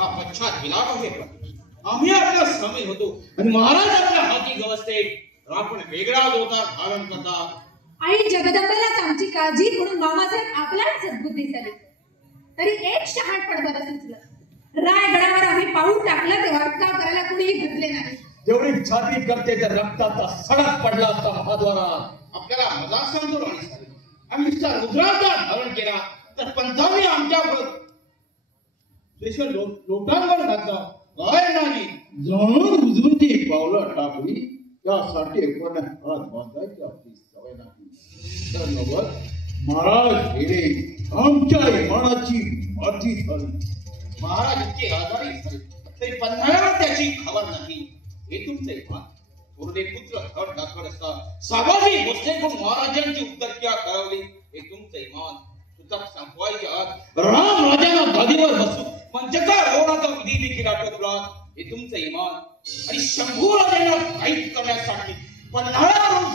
हा पश्चात विलाप आहे. आम्ही आपल्या सामील होतो आणि महाराज आपल्या हाती गवसते. आपण वेगळा अवतार धारण करता. आई जगदंबेलाच आमची काळजी म्हणून मामासाहेब आपल्याला सद्बुद्धी झाली. तरी एक शहाणपण बरं सुचलं. रायगडावर आम्ही पाऊल टाकलं तेव्हा काम करायला कुणीही घडले नाही. जेवढी छाती करते त्या रक्ताचा सडक पडला असता महाद्वारात. आपल्याला मजा सांगतो राणी साहेब. आम्ही रुद्राचा धारण केला तर पंथाने आमच्या लोटांवर घातला. काय नाही जाणून बुजून ती पावलं टाकली. त्यासाठी कोणा हात बांधायची आपली सवय नाही. तर नवत महाराज गेले. आमच्या इमानाची माती झाली. महाराज इतके आजारी झाले तरी पन्हाळ्यावर त्याची खबर नाही. हे तुमचे इमान. थोरले पुत्र धड दाखवत असता साबाजी मुस्लिम महाराजांची उत्तरक्रिया करवली. हे तुमचे इमान. सुतक संपवायच्या आत राम राजांना गादीवर बसू पंचकार रोडाचा विधी देखील आटोपला. हे तुमचे इमान. आणि शंभू राजांना कैद करण्यासाठी पन्हाळ्यावरून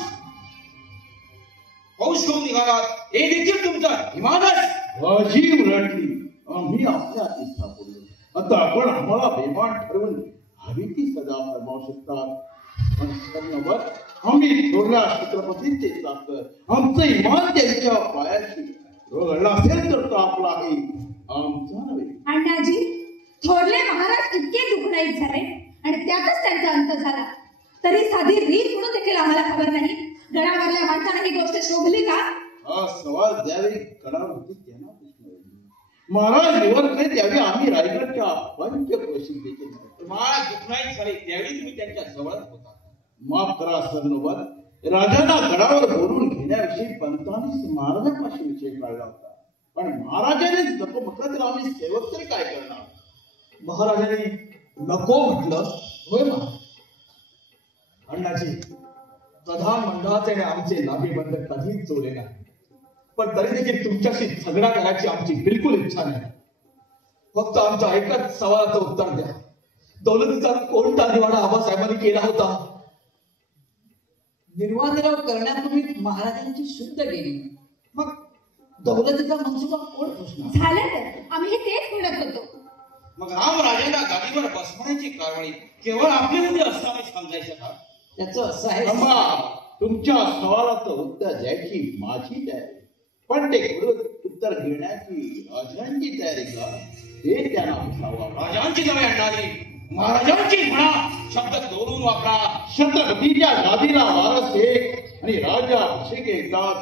फौज घेऊन निघालात. हे देखील तुमचा इमानच. बाजी उलटली. आम्ही आपल्या इच्छा बोललो. आता आपण आम्हाला बेमान ठरवून हवी ती सजा फरमावू शकतात. पण सन्नवर आम्ही थोरल्या छत्रपतींचे चाकर. आमचं इमान त्यांच्या पायाशी घडला असेल तर तो आपला आहे, आमचा नव्हे. अण्णाजी, थोरले महाराज इतके दुःखदायी झाले आणि त्यातच त्यांचा अंत झाला. तरी साधी रीत म्हणून देखील आम्हाला खबर नाही. गडावरल्या माणसाने ही गोष्ट शोभली का? हा सवाल द्यावे गडावर होती त्यांना प्रश्न. महाराज निवडले त्यावेळी आम्ही रायगडच्या पंच प्रसिद्धीचे महाराज दुःखदायी झाले त्यावेळी तुम्ही त्यांच्या जवळच होता. माफ करा सरनोबत. राजांना गडावर बोलून घेण्याविषयी पंतांनी महाराजांपाशी विषय काढला होता. पण महाराजांनी नको म्हटलं तर आम्ही सेवक तरी काय करणार. महाराजांनी नको म्हटलं. होय महाराज. अण्णाजी, प्रधान मंडळाचे आणि आमचे नातेबंध कधीच जोडले नाही. पण तरी देखील तुमच्याशी झगडा करायची आमची बिलकुल इच्छा नाही. फक्त आमच्या एकच सवालाचं उत्तर द्या. दौलतीचा कोणता निवाडा आबासाहेबांनी केला होता? निर्वाहनिराव करण्यापूर्वी महाराजांची शुद्ध गेली. मग दौलतीचा मनसुबा कोण पोचणार? झालं तर आम्ही तेच म्हणत होतो. मग रामराजांना गादीवर बसवण्याची कारवाई केवळ आपली होती असताना समजायचं का? त्याचं असं आहे. तुमच्या सवालाचं उत्तर द्यायची माझी तयारी. पण ते उत्तर घेण्याची राजांची तयारी का हे त्यांना असावा. राजांची नव्हे अण्णाजी, महाराजांची म्हणा. शब्द तोडून वापरा. छत्रपतीच्या गादीला वारस एक आणि राजा अभिषेक एकदाच.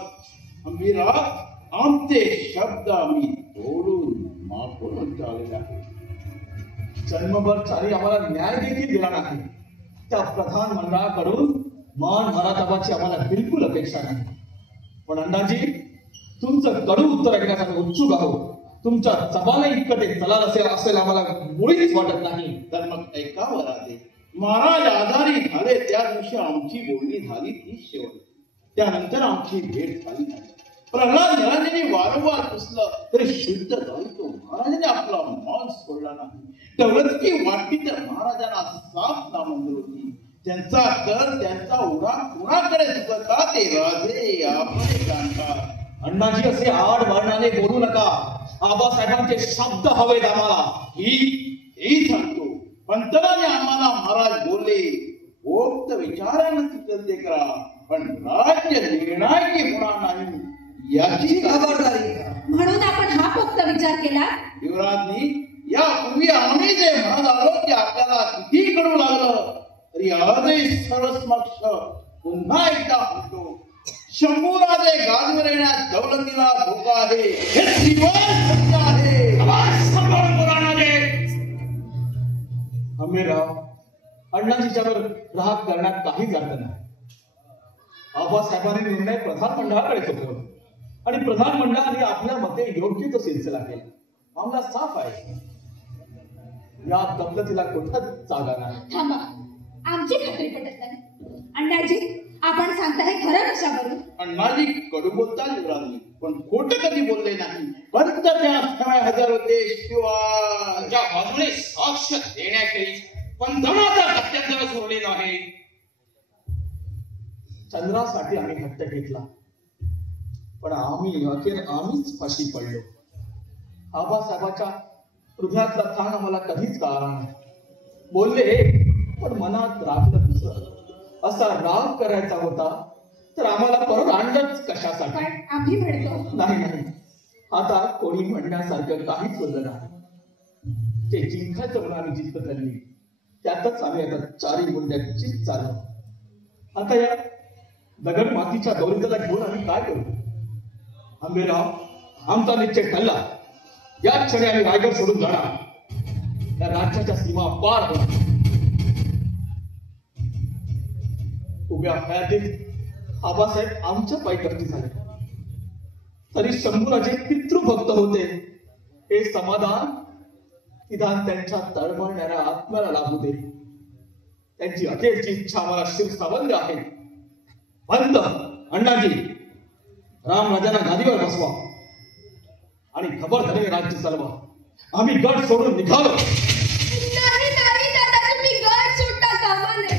आम्हीला आमचे शब्द आम्ही तोडून माफून चालले आहे. जन्मभर चारी आम्हाला न्याय देखील दिला नाही. त्या प्रधान मंडळाकडून मान मराठाबाची आम्हाला बिलकुल अपेक्षा नाही. पण अण्णाजी, तुमचं कडू उत्तर ऐकण्यासाठी उत्सुक आहोत. तुमच्या जबाला इतकं ते चलाल असेल आम्हाला मुळीच वाटत नाही. तर मग ऐकावं लागेल. महाराज आजारी झाले त्या दिवशी आमची बोलणी झाली ती शेवट. त्यानंतर आमची भेट झाली नाही. प्रल्हाद महाराजांनी वारंवार पुसलं तरी शुद्ध दायित्व महाराजांनी आपला मान सोडला नाही. दौलतीची वाटली तर महाराजांना साफ नामंजूर होती. त्यांचा कर त्यांचा उडा कुणाकडे चुकता ते राजे आपले जाणतात. अण्णाजी, असे आड वाढणारे बोलू नका. आबासाहेबांचे शब्द हवेत आम्हाला. ही सांगतो. पंतराने आम्हाला महाराज बोलले, पोक्त विचारानं चिकल ते करा, पण राज्य निर्णायकी होणार नाही याची खबरदारी. म्हणून आपण हा पोक्त विचार केला. युवराजनी, यापूर्वी आम्ही जे म्हणत आलो ते आपल्याला किती कडू लागलं तरी आजही सर्वसमक्ष पुन्हा एकदा होतो. शंभूराजे गादीवर येण्यात दौलतीला धोका आहे. हे त्रिवार सत्य आहे. हमीरराव, अण्णाजीच्यावर राग करण्यात काहीच अर्थ नाही. आबासाहेबांनी निर्णय प्रधान मंडळाकडे सोपवला आणि प्रधान मंडळाने आपल्या मते योग्य तो सिलसिला केला. मामला साफ आहे. या गफलतीला कुठंच जागा नाही. थांबा, आमची खात्री पटत नाही. अण्णाजी, आपण सांगताय खरं कशावरून? अण्णाजी कडू बोलता युवराजनी, पण खोट कधी बोलले नाही. पंत त्या समय हजर होते. शिवाय ज्या बाजूने साक्ष देण्याखेरीज पंतनाचा गत्यंतर सोडले नाही. चंद्रासाठी आम्ही हट्ट घेतला, पण आम्हीच फाशी पडलो. आबासाहेबाच्या हृदयातला ताण आम्हाला कधीच कळाला नाही. बोलले पण मनात राखलं दुसरं. असा राग करायचा होता तर आम्हाला परत आणलंच कशासाठी? पण आम्ही म्हणतो नाही नाही, आता कोणी म्हणण्यासारखं काहीच बोललं नाही. ते जिंकायचं म्हणून आम्ही जिद्द धरली, त्यातच आम्ही आता चारी मुंड्याचीच चाललो. आता या दगड मातीच्या दौलतीला घेऊन आम्ही काय करू? आंबेराव, आमचा निश्चय ठरला. या क्षणी आम्ही रायगड सोडून जाणार. त्या राज्याच्या सीमा पार होणार. उभ्या हयातीत आबासाहेब आमच्या पायी झाले. तरी शंभूराजे पितृभक्त होते. हे समाधान निदान त्यांच्या तळमळणाऱ्या आत्म्याला लाभू दे. त्यांची अखेरची इच्छा आम्हाला शिरसावंद आहे. बंद अण्णाजी, रामराजांना गादीवर बसवा आणि खबरदारीने राज्य चालवा. आम्ही गड सोडून निघालो. नाही नाही दादा, तुम्ही गड सोडता कामा नये.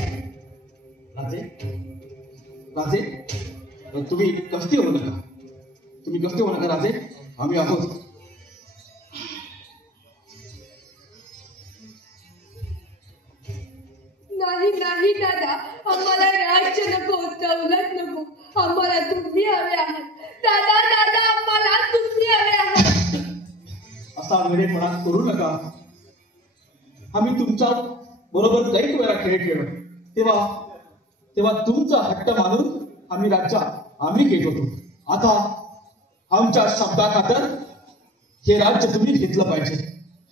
राजे राजे, तुम्ही कष्टी होऊ नका. तुम्ही कष्टी होऊ नका राजे, आम्ही आहोत. नाही नाही दादा, आम्हाला राज्य नको, दौलत नको, आम्हाला तुम्ही हवे आहात. दादा दादा, आम्हाला तुम्ही हवे आहात. असा वेळेपणा करू नका. आम्ही तुमच्या बरोबर कैक वेळा खेळ खेळलो, तेव्हा तुमचा हट्ट मानून आम्ही आम्ही घेत होतो. आता आमच्या शब्दाखातर हे राज्य तुम्ही घेतलं पाहिजे.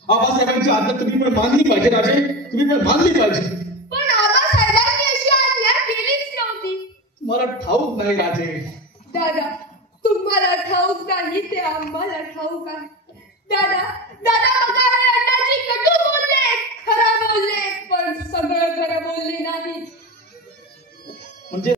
आबासाहेबांची आज्ञा तुम्ही पण मानली पाहिजे राजे, तुम्ही पण मानली पाहिजे. पण आबासाहेबांनी अशी आज्ञा केलीच नव्हती. मला ठाऊक नाही राजे. दादा, तुम्हाला ठाऊक नाही ते आम्हाला ठाऊक आहे. दादा दादा, बघा